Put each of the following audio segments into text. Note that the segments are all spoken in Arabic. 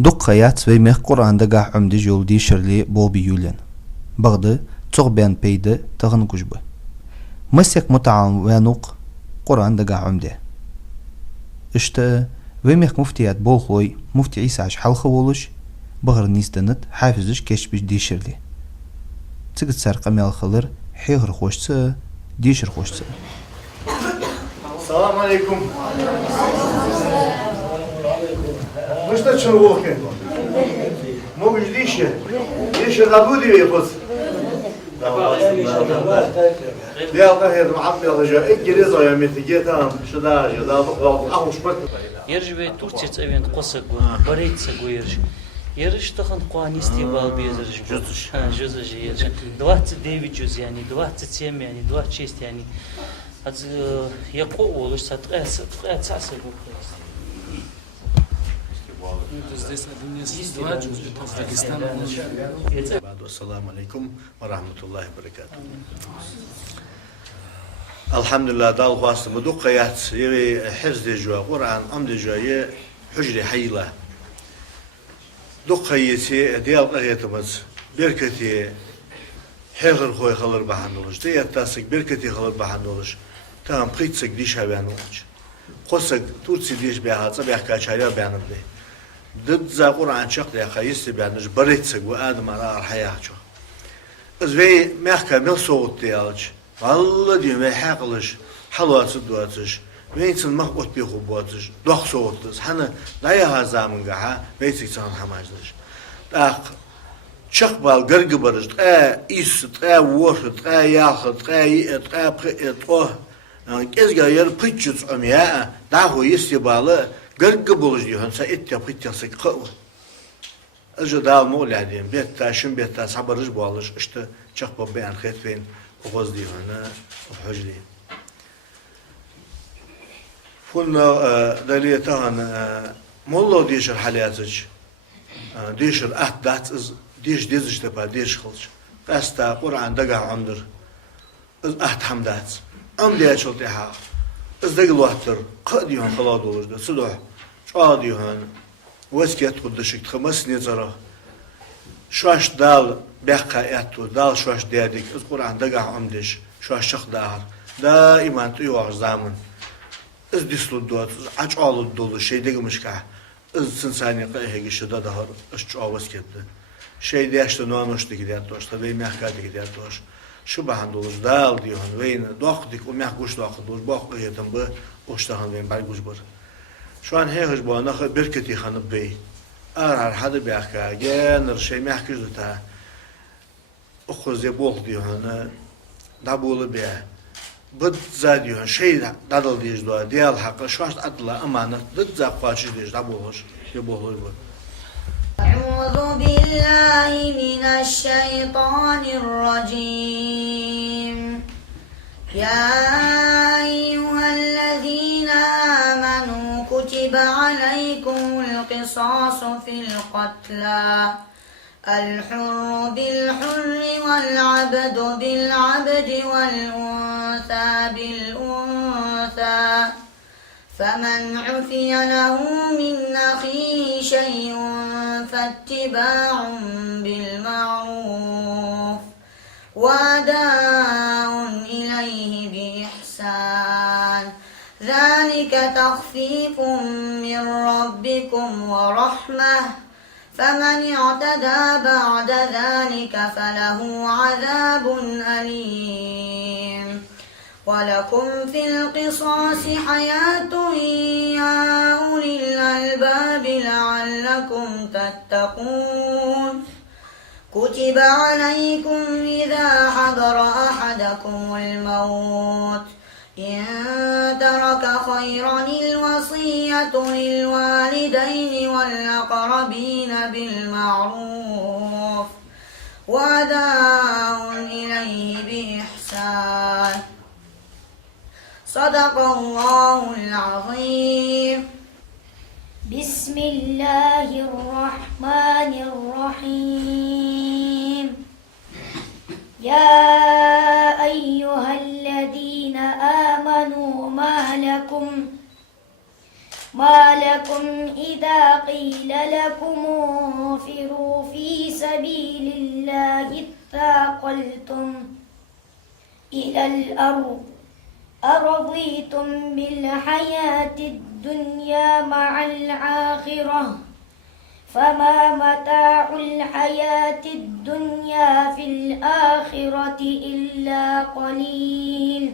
دقيات ويمخ قرآن دقا عمد جول دي شرلي بوبي يولن بغد تغبان بيد تغن قجبه مسيك متعاونوق قرآن دقا عمده اشتا ويمخ مفتيات بولخوي مفتي عيسى عش حلخ ولش بغر نيستنت حافظش كيش بيش دي شرلي تقد سرق ميال خلر حيغر خوشتسا ديشر خوشتسا. السلام عليكم. مشتا تشنغوكي موجش ديشة دابودي بيقص دي القهية معطي الرجاء إنجليزا يا ميتيجيتان شداجة دابق أخوش بك يرجع تورتي تأمين قصة بريد سجويرش يرجع تخن قوانيستي بالبيزرش جزء يرجع دوات ديفيد جوز يعني دوات تيم يعني دوات شيست يعني هذا يقوى وش تتقاس ساسة السلام عليكم ورحمة الله وبركاته. الحمد لله دال خواست مدوقيات يبي حفظ الجوا قرآن أمد الجوا حجر حيلة دقيتي ديال قريتمز بركتي حيغر خوي خلر بحنولش ديال تاسك بركتي خلر بحنولش تام قيتسك ديش هبانولش قصك تورسي ديش بيها صبيح كاشاريا بيانبلي ضد ذا قرآن شق يا خيست بيانش بريتسك وآدم على الحياة شو إذا ميحكا مل صوت ديالش والله دي ما حاقلش حلوات سدواتش وينسن مخبط بيخوبواتش دوخ صوتش حنا لايها زامن قاها بيتك سان حماجلش داق شقبال قرق برج إيس ووش ياخ بخ كيزغا ير بيتشوت أمياء داهو يستباله قرق برج ديهن سايت بيتشسك قوة الجدال مول عدين بيتا شن بيتا صبرج بالش اشت شقب بين خيط فين وغزدي هنا وحجري فلنا دليلتان مولو ديشر حالياتش ديشر أحدات ديش ديزش تبع ديش خلش قاستا قرآن دقا عمدر أحد حمدات أمدي أشلتها دقل وحتر قديهن خلاد ولجد صدوح شاديهن واسكيت قدشك خمس نظرة شواش دال بيقى اتو دال شواش ديادك القرآن دقا عمدش شواش شخ دار دائما تيوع زامن از ديسلو دوت عج آلو دولو شي دقا مشكا از سنساني قايهي شدا دهار اشتعاوز كده شي دياشتا نوانوش دي ديات دوش تبي ميحكا دي ديات دوش شو بحن دولش دال ديهن وين دوخ ديك وميحكوش دوخ دولش باق قايهتن به وشتهن وين باقوش بر شو عن هيغش بانا بركتي خانب بي أرهر حدا بيحكا جانر شي ميحكوش دوتا أخذ يبوخ ديهن دابول بيه بد زاديهن شي دادل ديش دوا ديال حقا شواش أدلا أمانة ضد زاقواشي ديش دابولش يبوخ يبوخ أعوذ بالله من الشيطان الرجيم يا أيها الذين آمنوا كتب عليكم القصاص في القتلى الحر بالحر والعبد بالعبد والأنثى بالأنثى فمن عفي له من أخيه شيء فاتباع بالمعروف وأداء إليه بإحسان ذلك تخفيف من ربكم ورحمة فمن اعتدى بعد ذلك فله عذاب أليم ولكم في القصاص حياة يا أولي الألباب لعلكم تتقون كتب عليكم إذا حضر أحدكم الموت إن ترك خيرا الوصية للوالدين والأقربين بالمعروف وأداء إليه بإحسان صدق الله العظيم. بسم الله الرحمن الرحيم. يا أيها الذين آمنوا ما لكم ما لكم إذا قيل لكم انفروا في سبيل الله اثاقلتم إلى الأرض أرضيتم بالحياة الدنيا مع الآخرة فما متاع الحياة الدنيا في الآخرة إلا قليل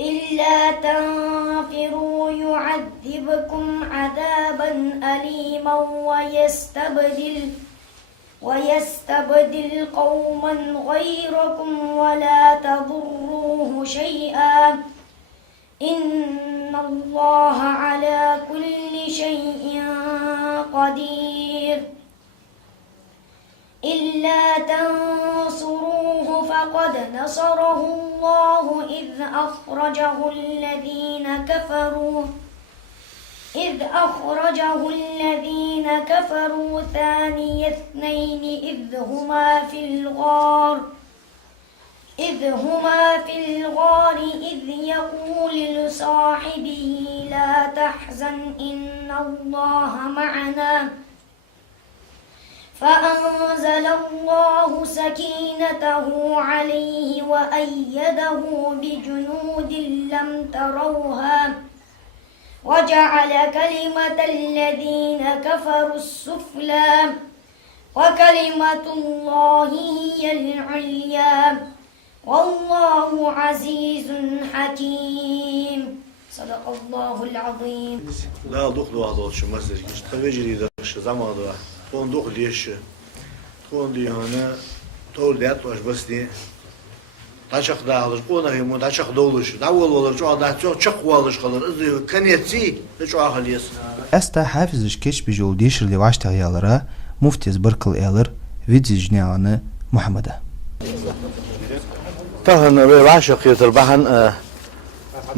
إلا تنفروا يعذبكم عذابا أليما ويستبدل قوما غيركم ولا تضروه شيئا إن الله على كل شيء قدير إلا تنصروه فقد نصره الله إذ أخرجه الذين كفروا ثاني اثنين إذ هما في الغار إذ يقول لصاحبه لا تحزن إن الله معنا فأنزل الله سكينته عليه وأيده بجنود لم تروها وجعل كلمة الذين كفروا السفلى وكلمة الله هي العليا والله عزيز حكيم صدق الله العظيم. لا دخلوا هذا الشيء مسجد تبجري ده الشيء زمان ده تون دخل ليش تون دي هنا تول ديت واش بس دي تاشخ ده هذا قونا هي مو تاشخ دولش داول ولا شو ده شو شق والش خلر إذا كان يتسي شو آخر يس. Esta hafizش keş bijol dişirli vaştağyalara muftiz Barkıl Eler vidijnianı Muhammed'a. تهن بعشق يتربحن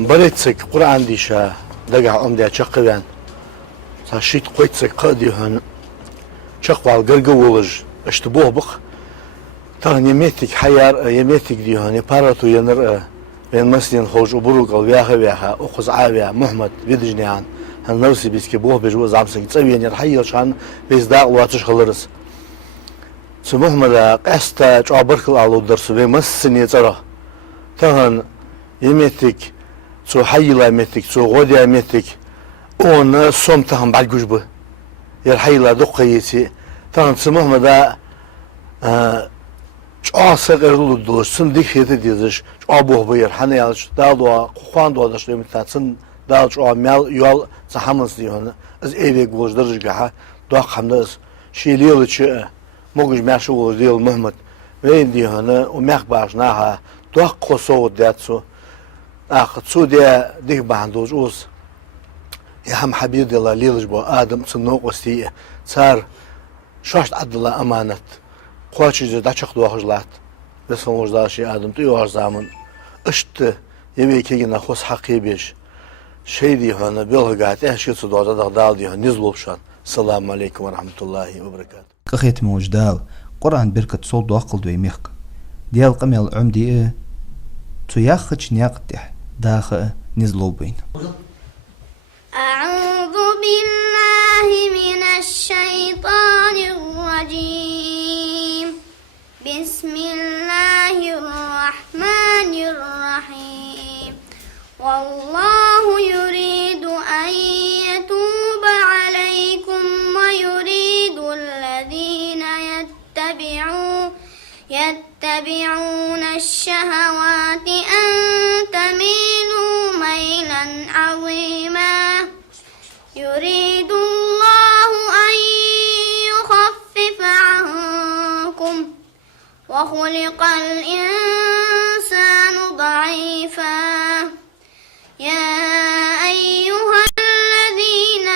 بريتسك قرآن ديشا دقع أمدي أشقبان صاشيت قويتسك قاديهن شقوا على القرقولج اشتبوه بخ تهن يميتك حيار يميتك ديهن يبارتو ينر بين مسلين خوش وبروك الوياها أخذ عابيا محمد بيدجنيان هن نفسي بيسكي بوه بجوز عمسك تسوين يرحيل شان بيزداق واتش خلرس محمد قاستا جو بركل على درس بمسن يترى تهن يميتك سو حيلا يميتك سو غودي يميتك اون صوم تهن بعد جوجبه يرحيلا دقيتي تهن محمد جو سغرلو دو سنديك هيت ديزش جو ابوه بير حنيالش دالوا خوان دو داش لمتاتسن دال جو مال يول زحمس ديون از ايبي جوج درجها دو خمدس شيليلچ موجود ماشوا ديال محمد وين دي هنا وماخ باشناها توقع صوت داتسو أخذ ديك بعندوش أوس يا هم حبيب الله ليلج بو آدم صنوق وستيه صار شاشت عد الله أمانة قواتش جدا شخد واخجلات بس موجود شيء آدم تيوار زامن اشت يبي كيجنا خوس حقيبيش شيء دي هنا بيلغات شيء صدوات دال دي هنا نزلوا بشان السلام عليكم ورحمة الله وبركاته. كخيت موجدال قرآن بركة صول دوقل دوي ميخك ديال قميل عمدي تياخج نياقتح داخل نزلو بين. أعوذ بالله من الشيطان الرجيم بسم الله الرحمن الرحيم والله يريد أن يتوب عليكم ويريد الذين يتبعون الشهوات أن تميلوا ميلا عظيما يريد الله أن يخفف عنكم وخلق الإنسان ضعيفا يا أيها الذين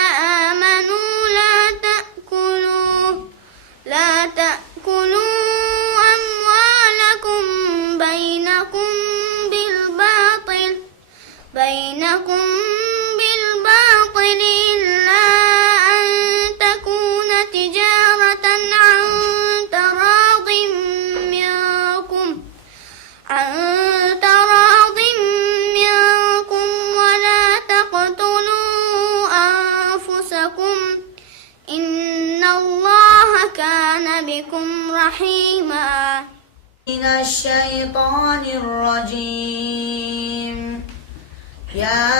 آمنوا لا تأكلوا أموالكم بينكم بالباطل إلا أن تكون تجارة عن تراض منكم رحيما من الشيطان الرجيم يا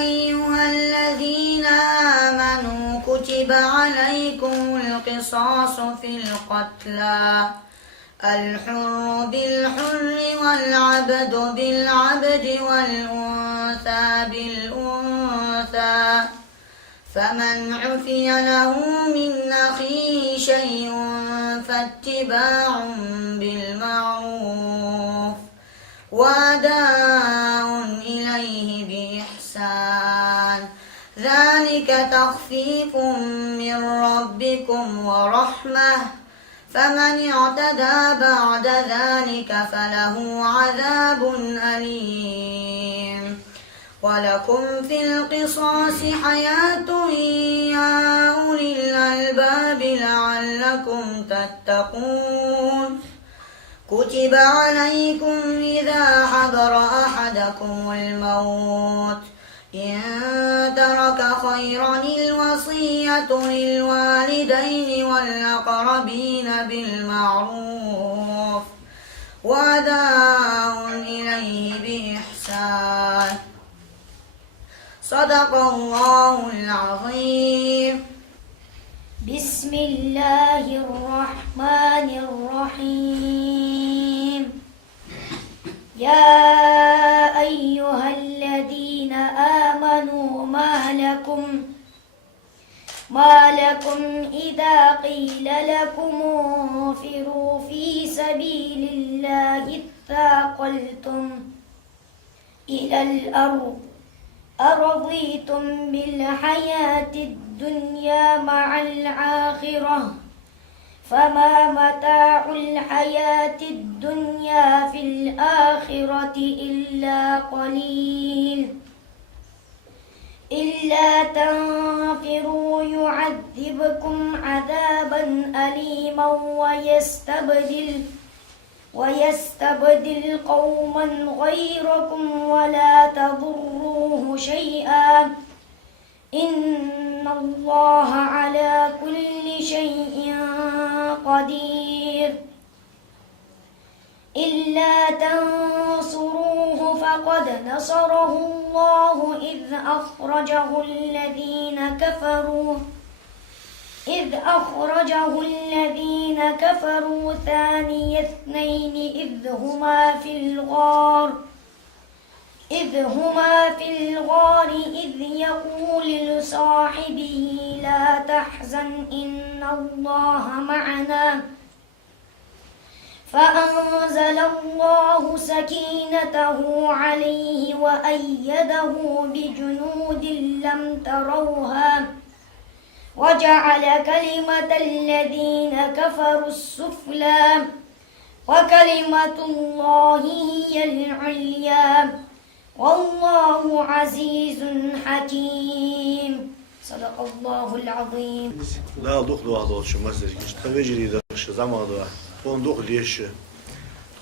أيها الذين آمنوا كتب عليكم القصاص في القتلى الحر بالحر والعبد بالعبد والأنثى بالأنثى فمن عفي له من أخيه شيء فاتباع بالمعروف وأداء إليه بإحسان ذلك تخفيف من ربكم ورحمة فمن اعتدى بعد ذلك فله عذاب أليم ولكم في القصاص حياة يا أولي الألباب لعلكم تتقون كتب عليكم إذا حضر أحدكم الموت إن ترك خيرا الوصية للوالدين والأقربين بالمعروف وأداء إليه بإحسان صدق الله العظيم بسم الله الرحمن الرحيم يا أيها الذين آمنوا ما لكم إذا قيل لكم انفروا في سبيل الله اثاقلتم إلى الأرض أرضيتم بالحياة الدنيا مع الآخرة فما متاع الحياة الدنيا في الآخرة إلا قليل إلا تنفروا يعذبكم عذابا أليما ويستبدل قوما غيركم ولا تضروه شيئا إن الله على كل شيء قدير إلا تنصروه فقد نصره الله إذ أخرجه الذين كفروا ثاني اثنين إذ هما في الغار إذ يقول لصاحبه لا تحزن إن الله معنا فأنزل الله سكينته عليه وأيده بجنود لم تروها وجعل كلمة الذين كفروا السفلى وكلمة الله هي العليا والله عزيز حكيم صدق الله العظيم. لا دخلوا هذا الشيء مسجد تبجري ده الشيء زمان ده تون دخل ليش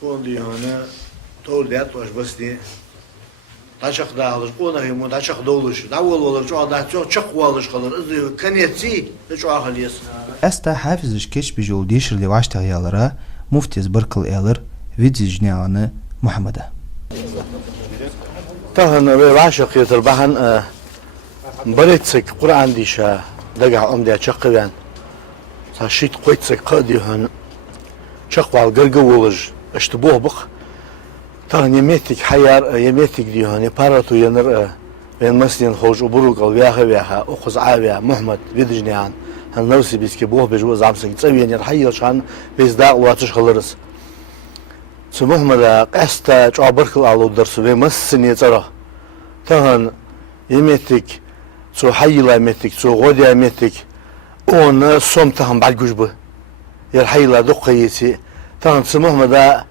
تون دي هنا تور ده توش بس دي تشخ ده هذا قونا هي مو تشخ دولش داول ولا شو ده تشخ والش خلر إذا كان يتسي شو آخر يس. أستا حافظش كش بجول ديش اللي واشته يالرا مفتيز بركل إيلر فيدزجنيانه محمد. تهن وعشق يتربحن بريتسك قرآن ديشا دقع أمدي أشقيان ساشيت قويتسك قاديهن شقوا على القرقولج اشتبوه بخ تهن يميتك حيار يميتك ديهن يبارتو ينر بين مسلين خوش وبروك وياها أخذ عابيا محمد بيدجنيان هن نفسي بيسكبوه بجوز عمسك تسوين يرحيل شان بيزداق واتش خلرس محمد قاستا جابرك على الدرس بمسن يترى تهن يميتك سو حيلا يميتك سو غودي يميتك اون صوم تهن بعد جوجبه يرحيلا دقيتي تهن محمد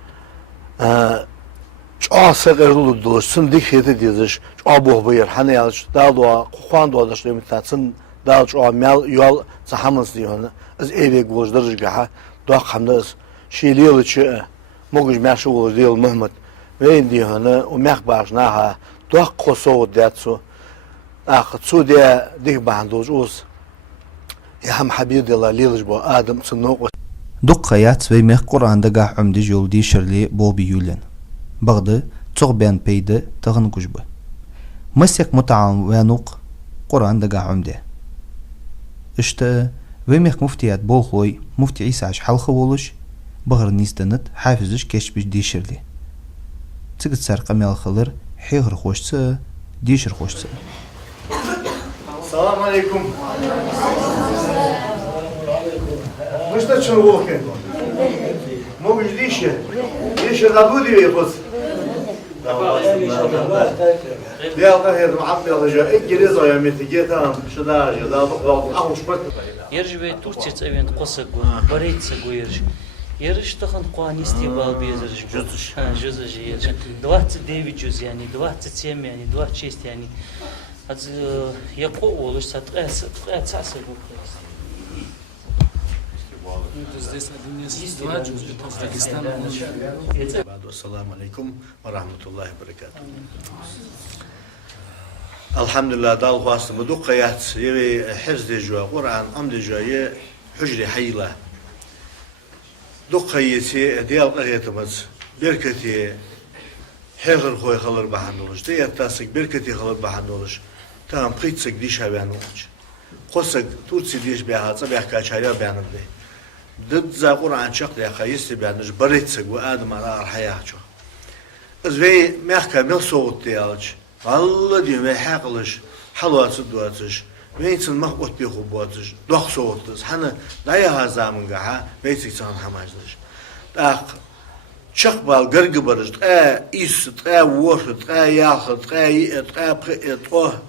جاسق الدوش سندك هيت ديزش جابوه بير حنيالش دالوا خوان دودش لمتاتسن دالش او مال يول زحمس ديهن از ايبي گوش درجه دو خمدس شيليلچ موجود ماشوا ديال محمد وين دي هنا ومخبرش نها دوق صوت داتسو تسو ديك باندوز اوس يا هم حبيب الله ليلج بو ادم صنوق Dukkayat ve meh Kur'an'da gah umdiş yol dişirli bobi yulen. Bagdı çok ben peyde tağın kujbu. Mesek muta'am ve nuk Kur'an'da gah umde. İşte ve meh muftiyat bol koy mufti İsa halkı oluş bağır nistanıt hafizış keşbiş dişirli. Tıgıt sarqamel kılır hihir hoşsa dişir hoşsa. Salam aleykum. Müşte çırgılık et. Moguç dişe. Dişe da bu diye yapız. Diyalda hedim abdi alacağı. İngiliz ayameti getam. Şıda da avuç bak. Yarışbey Turçiц event qosagu, bareytsagu yarış. Yarıştığın kuanisti bal bezirş. Juzuş yarış. 29 cüz yani 27 yani 26 yani. Az yaqo oluş satqası satqası bu. Здесь один из два Таджикистана. Esselamu aleyküm ve rahmetullahi ve berekatuhu. Elhamdülillah dal khwastım du qiyat yevi hifz de jwa Kur'an am de jwa ye hujri hayla. Du qiyati diyal qiyatımız berketi heger khoy khalır bahan oluş. Diyat tasik berketi khalır bahan oluş. Tamam qitsik diş haban oluş. Qosak tursi diş bihatsa bihka çayla beyandı. ضد ذا قرآن شق يا خيست بيانش بريتسق وآدم على الحياة شو أزوي مخك مل صوت ديالج والله دي ما حقلش حلوات سدواتش وينسن مخبط بيخوباتش دوخ صوتش حنا لا يهزا من قها بيتك سان حماجش داق شق بال قرق برج تقا إيس تقا وورش تقا ياخ تقا تقا تقا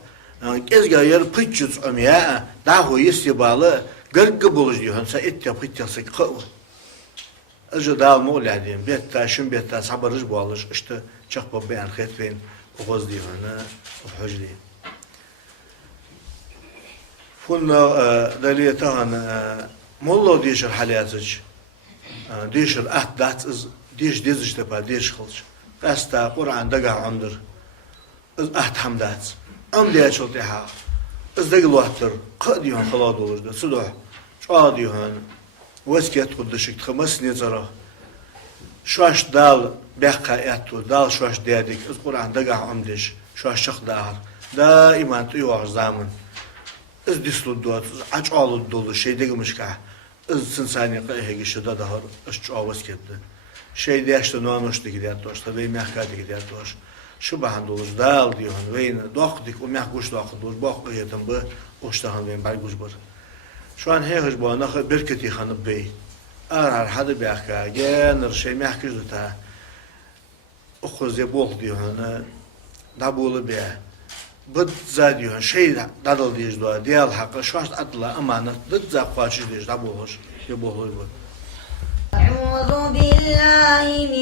كيزغا ير بيتشوس أمياء داهو يستباله قرق بولج ديهن سايت يبقيت يسق قو اجا دال مول عدين بيت تاشم بيت تاس حبرج بولج اشتا شق بيان خيت فين وغوز ديهن وحجري فلنا دليتهن مولو ديشر حالياتج ديشر احدات ديش ديزج تبع ديش خلش قاستا قرآن دقا عمدر احد حمدات ام ديشل تيها ازدقل وحتر قديهن خلاد ولج ده صدح شاديهن وسكت قدشك خمس نزرة شاش دال بقى اتو دال شاش ديادك القرآن دقا عمدش شاش شخ دار دائما تيوع زامن از ديسلو دوات عج آلو دولو شي دقا مشكا از سنساني قايهي شدا دهار اشجع وسكت ده شي دياشت نوانوش دي ديات دوش تبي محكا دي ديات دوش شو بهن دولش دال ديهن وين دوخ ديك ومح گوش دوخ دولش باق قيتن به اشتهن وين بر گوش بر شو ان هيغش بانخ بركتي خن بي ار حد بيحكا جنر شي محكش دتا اخذ يبوخ ديهن دبول بيه بد زاديهن شي دادل ديج دو ديال حق شوش ادلا امانه ضد ذا قواش ديج دبولش يبوخ أعوذ بالله